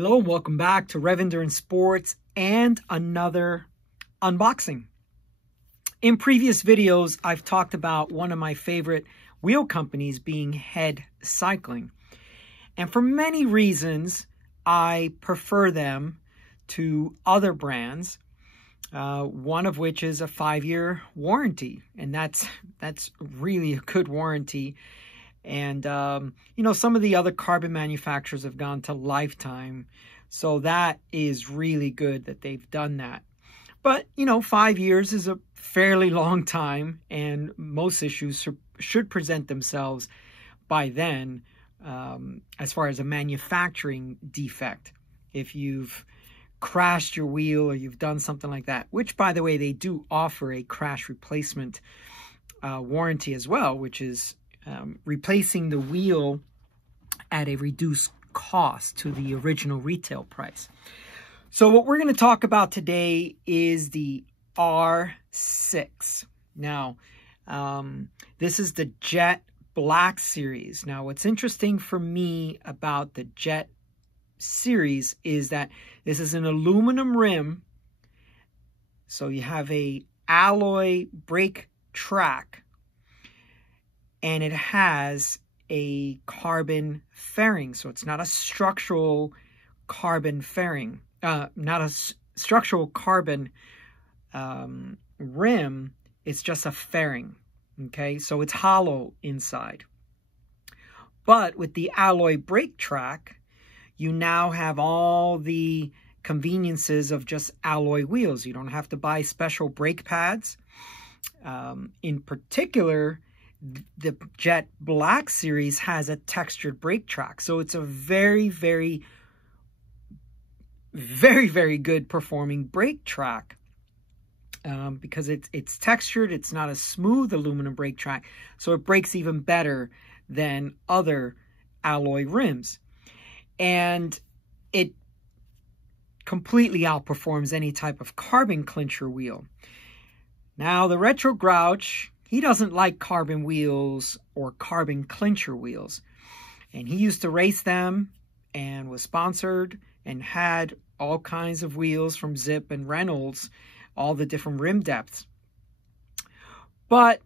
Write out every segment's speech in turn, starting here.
Hello and welcome back to Rev Endurance Sports and another unboxing. In previous videos, I've talked about one of my favorite wheel companies being HED Cycling. And for many reasons, I prefer them to other brands, one of which is a 5-year warranty. And that's really a good warranty. And, some of the other carbon manufacturers have gone to lifetime. So that is really good that they've done that. But, 5 years is a fairly long time, and most issues should present themselves by then as far as a manufacturing defect. If you've crashed your wheel or you've done something like that, which, by the way, they do offer a crash replacement warranty as well, which is replacing the wheel at a reduced cost to the original retail price. So what we're going to talk about today is the R6. Now, this is the Jet Black Series. Now, what's interesting for me about the Jet Series is that this is an aluminum rim. So you have a alloy brake track, and it has a carbon fairing. So it's not a structural carbon fairing, not a structural carbon rim. It's just a fairing. Okay, so it's hollow inside. But with the alloy brake track, you now have all the conveniences of just alloy wheels. You don't have to buy special brake pads. In particular, the Jet Black Series has a textured brake track. So it's a very, very, very, very good performing brake track because it's textured. It's not a smooth aluminum brake track. So it brakes even better than other alloy rims. And it completely outperforms any type of carbon clincher wheel. Now, the Retro Grouch, he doesn't like carbon wheels or carbon clincher wheels. And he used to race them and was sponsored and had all kinds of wheels from Zip and Reynolds, all the different rim depths. But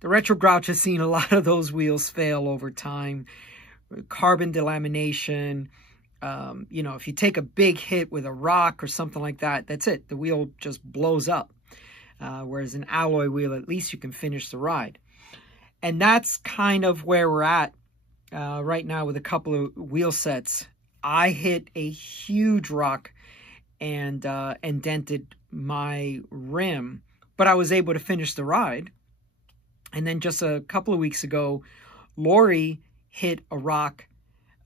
the Retro Grouch has seen a lot of those wheels fail over time. Carbon delamination. If you take a big hit with a rock or something like that, that's it. The wheel just blows up. Whereas an alloy wheel, at least you can finish the ride. And that's kind of where we're at right now with a couple of wheel sets. I hit a huge rock and dented my rim, but I was able to finish the ride. And then just a couple of weeks ago, Lori hit a rock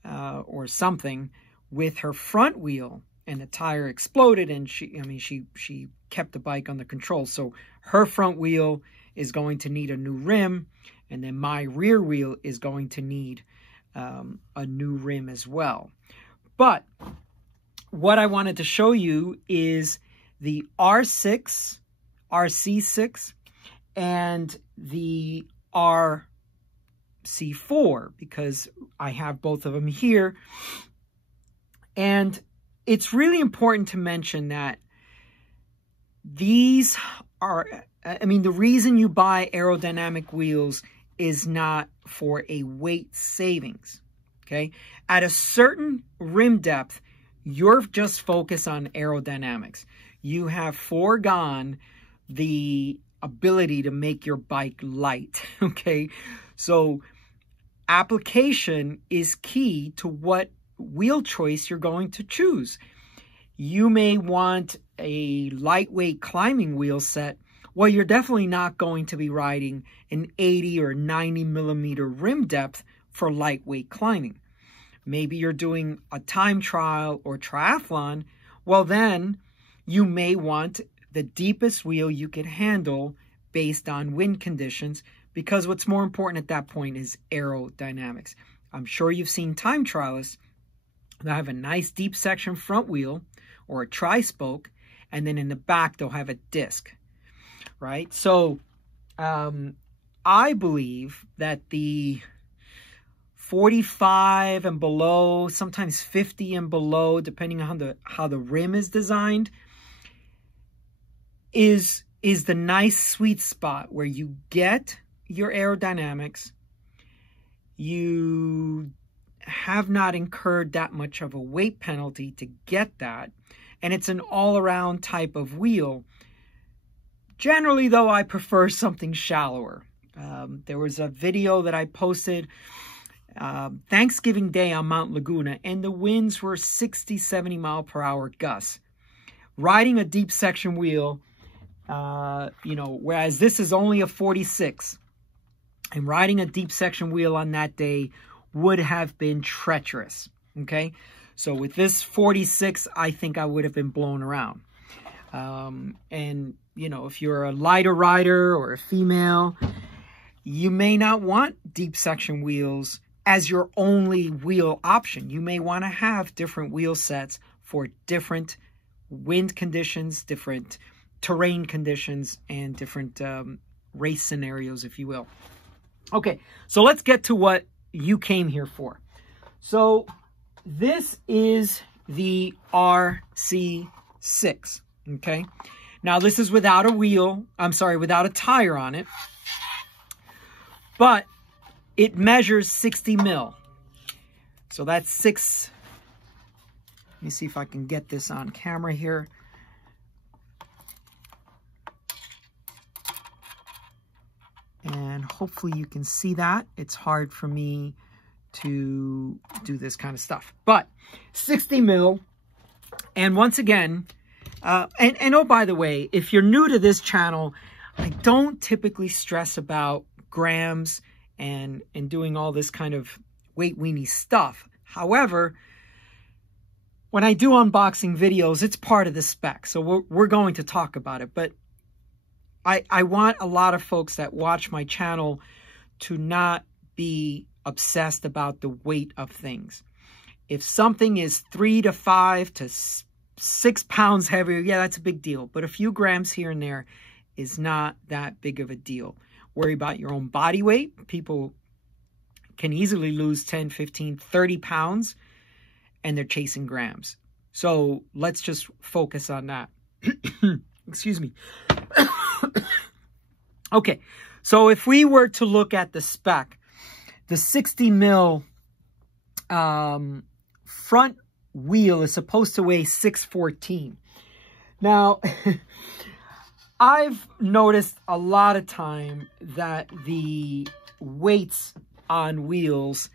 or something with her front wheel, and the tire exploded, and she kept the bike under control. So her front wheel is going to need a new rim, and then my rear wheel is going to need a new rim as well. But what I wanted to show you is the R6, RC6, and the RC4, because I have both of them here. And it's really important to mention that these are, the reason you buy aerodynamic wheels is not for a weight savings, okay? At a certain rim depth, you're just focused on aerodynamics. You have foregone the ability to make your bike light, okay? So application is key to what wheel choice you're going to choose. You may want a lightweight climbing wheel set. Well, you're definitely not going to be riding an 80 or 90 millimeter rim depth for lightweight climbing. Maybe you're doing a time trial or triathlon. Well, then you may want the deepest wheel you can handle based on wind conditions, because what's more important at that point is aerodynamics. I'm sure you've seen time trialists that have a nice deep section front wheel or a tri-spoke, and then in the back they'll have a disc, right? So I believe that the 45 and below, sometimes 50 and below, depending on how the rim is designed, is the nice sweet spot where you get your aerodynamics, you have not incurred that much of a weight penalty to get that, and it's an all-around type of wheel. Generally, though, I prefer something shallower. There was a video that I posted Thanksgiving Day on Mount Laguna, and the winds were 60, 70 mile per hour gusts. Riding a deep section wheel, you know, whereas this is only a 46, and riding a deep section wheel on that day would have been treacherous, okay? So with this 46, I think I would have been blown around. And, you know, if you're a lighter rider or a female, you may not want deep section wheels as your only wheel option. You may want to have different wheel sets for different wind conditions, different terrain conditions, and different race scenarios, if you will. Okay, so let's get to what you came here for. So this is the RC6, okay? Now this is without a wheel, without a tire on it, but it measures 60 mil. So that's 6, let me see if I can get this on camera here. And hopefully you can see that. It's hard for me to do this kind of stuff. But 60 mil. And once again, and oh, by the way, if you're new to this channel, I don't typically stress about grams and doing all this kind of weight weenie stuff. However, when I do unboxing videos, it's part of the spec. So we're going to talk about it. But I want a lot of folks that watch my channel to not be obsessed about the weight of things. If something is 3 to 5 to 6 pounds heavier, yeah, that's a big deal. But a few grams here and there is not that big of a deal. Worry about your own body weight. People can easily lose 10, 15, 30 pounds, and they're chasing grams. So let's just focus on that. Excuse me. Okay, so if we were to look at the spec, the 60 mil front wheel is supposed to weigh 614. Now, I've noticed a lot of time that the weights on wheels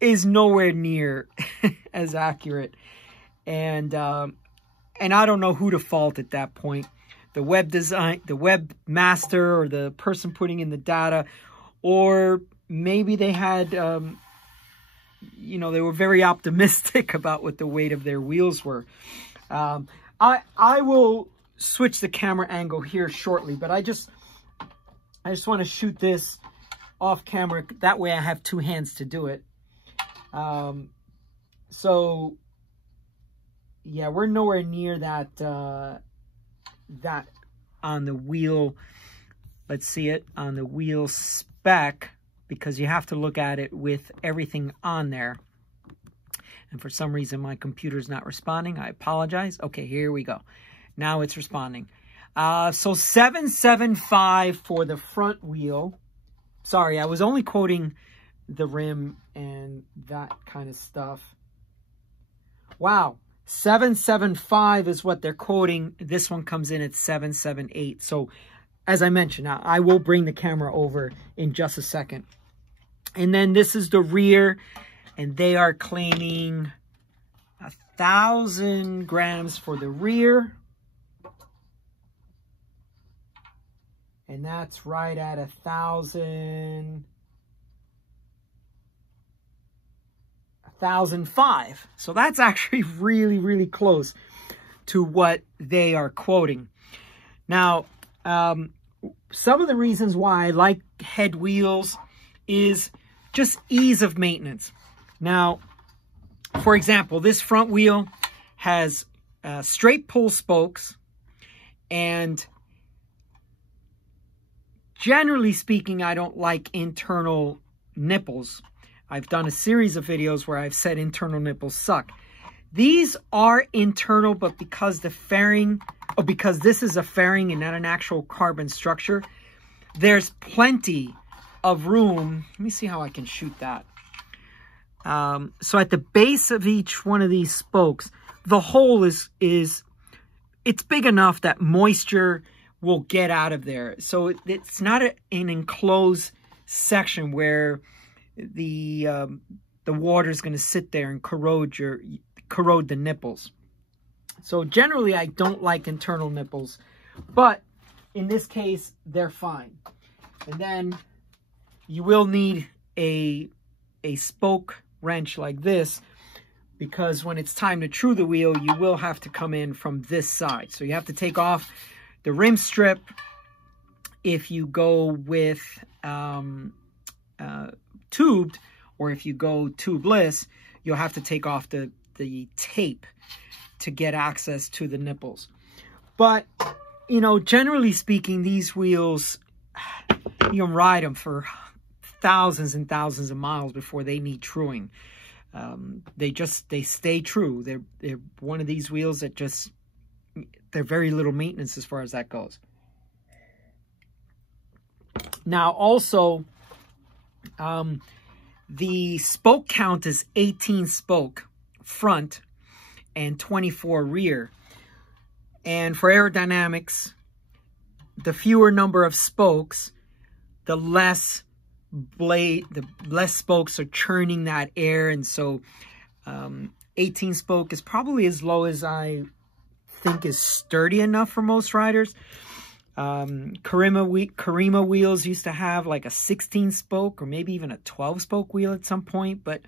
is nowhere near as accurate. And I don't know who to fault at that point. The webmaster or the person putting in the data, or maybe they had, you know, they were very optimistic about what the weight of their wheels were. I will switch the camera angle here shortly, but I just want to shoot this off camera. That way I have two hands to do it. So yeah, we're nowhere near that, that on the wheel. Let's see it on the wheel spec, because you have to look at it with everything on there. And for some reason, my computer's not responding. I apologize. Okay, here we go. Now it's responding. So 775 for the front wheel. Sorry, I was only quoting the rim and that kind of stuff. Wow. 775 is what they're quoting. This one comes in at 778. So as I mentioned, now I will bring the camera over in just a second. And then this is the rear, and they are claiming 1,000 grams for the rear. And that's right at 1,005. So that's actually really, really close to what they are quoting. Now, some of the reasons why I like HED wheels is just ease of maintenance. Now, for example, this front wheel has straight pull spokes, and generally speaking, I don't like internal nipples. I've done a series of videos where I've said internal nipples suck. These are internal, but because the fairing, or because this is a fairing and not an actual carbon structure, there's plenty of room. Let me see how I can shoot that. So at the base of each one of these spokes, the hole is it's big enough that moisture will get out of there. So it's not an enclosed section where the water is going to sit there and corrode the nipples. So generally, I don't like internal nipples, but in this case, they're fine. And then you will need a spoke wrench like this, because when it's time to true the wheel, you will have to come in from this side. So you have to take off the rim strip. If you go with tubed, or if you go tubeless, you'll have to take off the tape to get access to the nipples. But, you know, generally speaking, these wheels, you can ride them for thousands and thousands of miles before they need truing. They stay true. They're one of these wheels that just, they're very little maintenance as far as that goes. Now also, the spoke count is 18 spoke front and 24 rear. And for aerodynamics, the fewer number of spokes, the less spokes are churning that air. And so 18 spoke is probably as low as I think is sturdy enough for most riders. Karima wheels used to have like a 16 spoke or maybe even a 12 spoke wheel at some point, but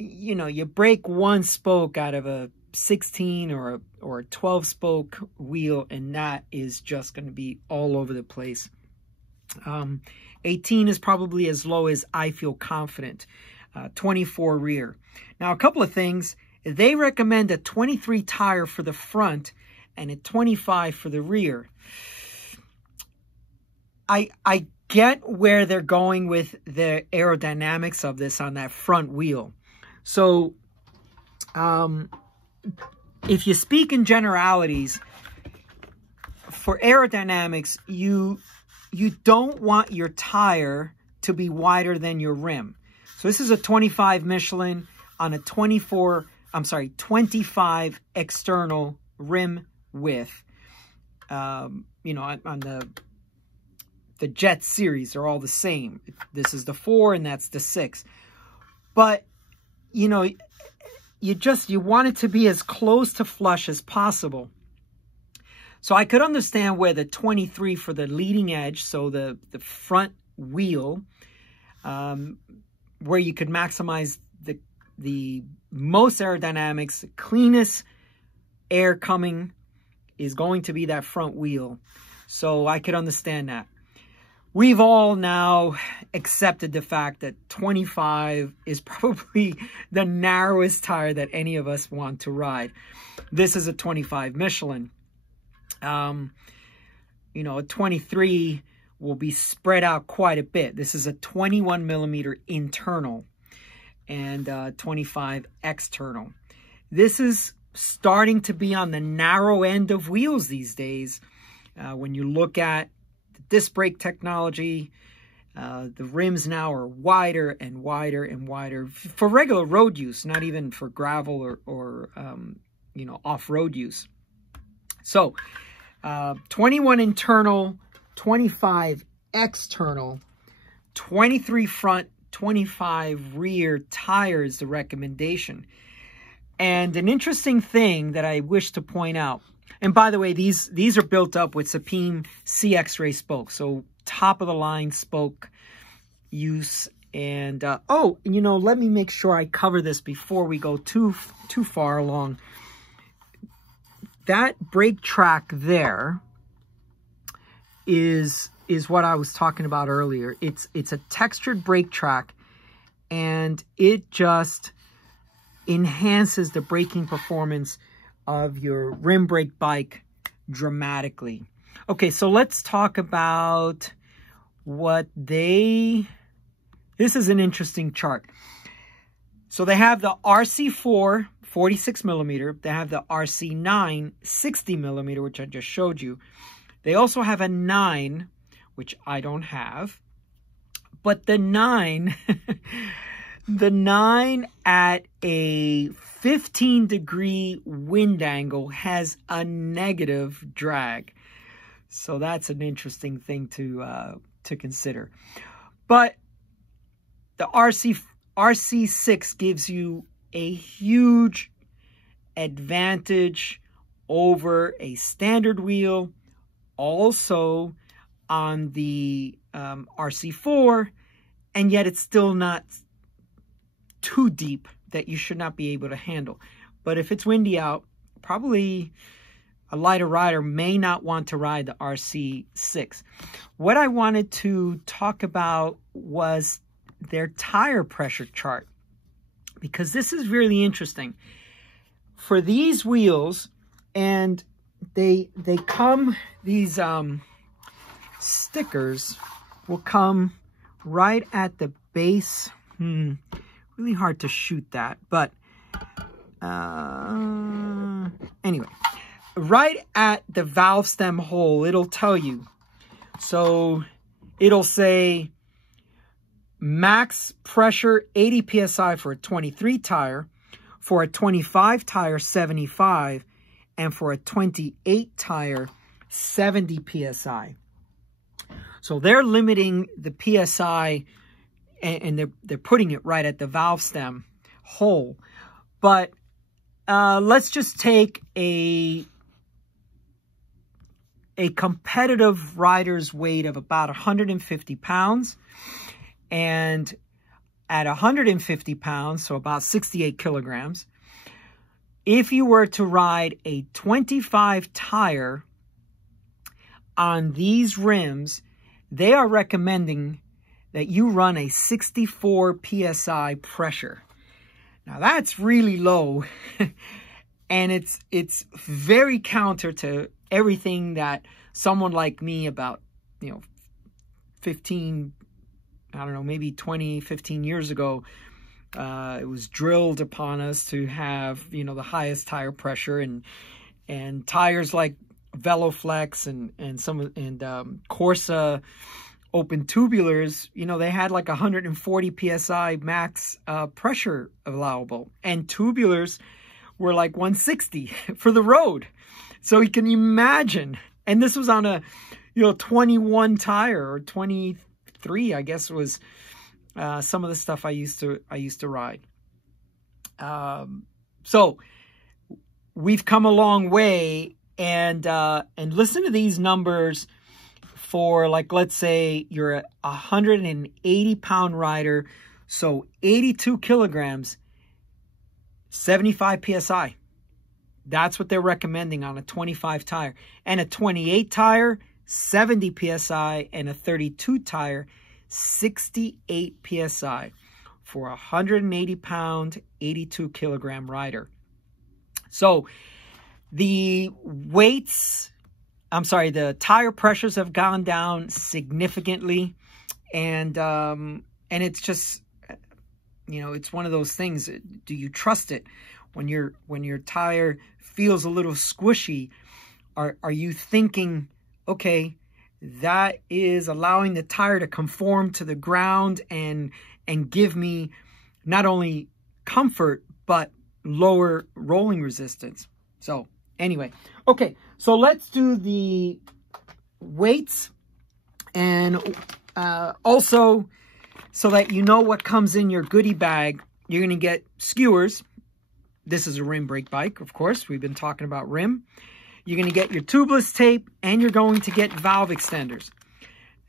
you know, you break one spoke out of a 16 or a 12 spoke wheel, and that is just going to be all over the place. 18 is probably as low as I feel confident. 24 rear. Now, a couple of things. They recommend a 23 tire for the front and a 25 for the rear. I get where they're going with the aerodynamics of this on that front wheel. So, if you speak in generalities, for aerodynamics, you don't want your tire to be wider than your rim. So this is a 25 Michelin on a 25 external rim width. You know, on the Jet series are all the same. This is the 4 and that's the 6. But, you know, you want it to be as close to flush as possible. So I could understand where the 23 for the leading edge, so the front wheel, where you could maximize the most aerodynamics, the cleanest air coming is going to be that front wheel. So I could understand that. We've all now accepted the fact that 25 is probably the narrowest tire that any of us want to ride. This is a 25 Michelin. You know, a 23 will be spread out quite a bit. This is a 21 millimeter internal and 25 external. This is starting to be on the narrow end of wheels these days. When you look at the disc brake technology, the rims now are wider and wider and wider for regular road use, not even for gravel or you know, off-road use. So 21 internal, 25 external, 23 front, 25 rear tire is the recommendation. And an interesting thing that I wish to point out, and by the way, these are built up with Sapim C-X-ray spokes, so top of the line spoke use. And oh, you know, let me make sure I cover this before we go too far along. That brake track there is what I was talking about earlier. It's a textured brake track, and it just enhances the braking performance of your rim brake bike dramatically. Okay, so let's talk about what they This is an interesting chart. So they have the RC4 46 millimeter. They have the RC9 60 millimeter, which I just showed you. They also have a 9, which I don't have. But the 9, the 9 at a 15-degree wind angle has a negative drag. So that's an interesting thing to consider. But the RC6 gives you a huge advantage over a standard wheel, also on the RC4, and yet it's still not too deep that you should not be able to handle. But if it's windy out, probably a lighter rider may not want to ride the RC6. What I wanted to talk about was their tire pressure chart, because this is really interesting. For these wheels, and they come, these stickers will come right at the base. Really hard to shoot that, but anyway, right at the valve stem hole, it'll tell you. So it'll say max pressure 80 psi for a 23 tire, for a 25 tire 75, and for a 28 tire 70 psi. So they're limiting the psi, and they're putting it right at the valve stem hole. But let's just take a competitive rider's weight of about 150 pounds. And at 150 pounds, so about 68 kilograms, if you were to ride a 25 tire on these rims, they are recommending that you run a 64 psi pressure. Now that's really low, and it's very counter to everything that someone like me about, 15, I don't know, maybe 20, 15 years ago, it was drilled upon us to have, the highest tire pressure, and tires like Veloflex and Corsa open tubulars, they had like 140 psi max pressure allowable, and tubulars were like 160 for the road. So you can imagine, and this was on a 21 tire, or 23, I guess was some of the stuff I used to ride. So we've come a long way, and listen to these numbers for, like, let's say you're a 180 pound rider, so 82 kilograms, 75 psi. That's what they're recommending on a 25 tire. And a 28 tire, 70 psi, and a 32 tire, 68 psi for a 180 pound, 82 kilogram rider. So the weights, the tire pressures have gone down significantly, and it's just, it's one of those things. Do you trust it when your tire feels a little squishy? Are you thinking, okay, that is allowing the tire to conform to the ground and give me not only comfort but lower rolling resistance? So anyway, okay, so let's do the weights, and also, so that you know what comes in your goodie bag, you're going to get skewers. This is a rim brake bike, of course. We've been talking about rim. You're going to get your tubeless tape, and you're going to get valve extenders.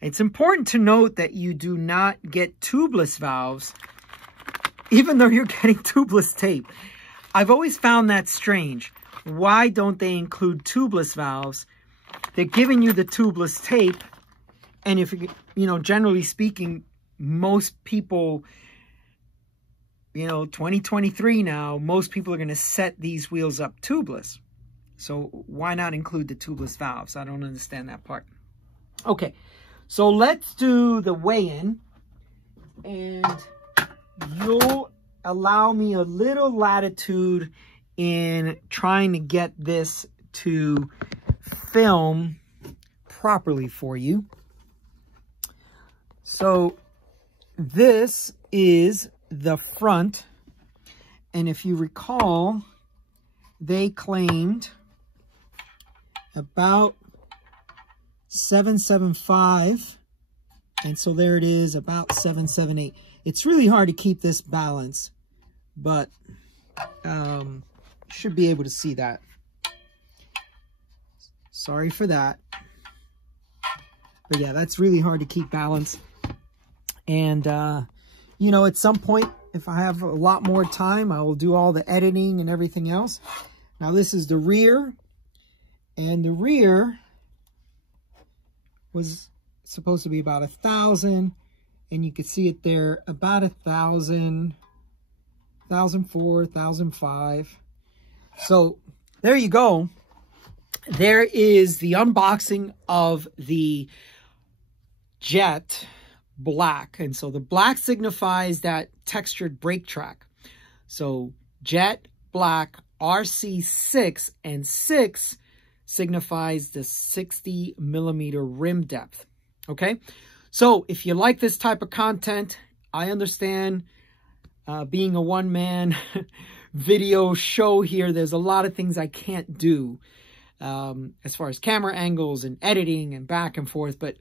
It's important to note that you do not get tubeless valves, even though you're getting tubeless tape. I've always found that strange. Why don't they include tubeless valves? They're giving you the tubeless tape, and if generally speaking, most people, 2023 now, most people are going to set these wheels up tubeless. So why not include the tubeless valves? I don't understand that part. Okay, so let's do the weigh-in. and you'll allow me a little latitude in trying to get this to film properly for you. So this is the front, and if you recall, they claimed about 775, and so there it is, about 778. It's really hard to keep this balance, but you should be able to see that. Sorry for that. But yeah, that's really hard to keep balance. And, you know, at some point, if I have a lot more time, I will do all the editing and everything else. Now, this is the rear. And the rear was supposed to be about 1,000. And you can see it there, about 1,000, 1,004, 1,005. So there you go. There is the unboxing of the Jet Black. And so the black signifies that textured brake track. So Jet Black RC6, and 6 signifies the 60 millimeter rim depth. Okay, so if you like this type of content, I understand being a one-man video show here, there's a lot of things I can't do as far as camera angles and editing and back and forth, but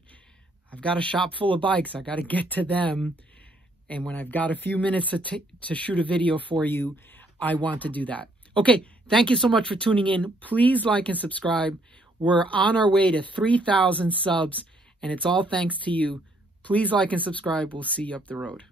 I've got a shop full of bikes. I got to get to them. And when I've got a few minutes to shoot a video for you, I want to do that. Okay, thank you so much for tuning in. Please like and subscribe. We're on our way to 3,000 subs, and it's all thanks to you. Please like and subscribe. We'll see you up the road.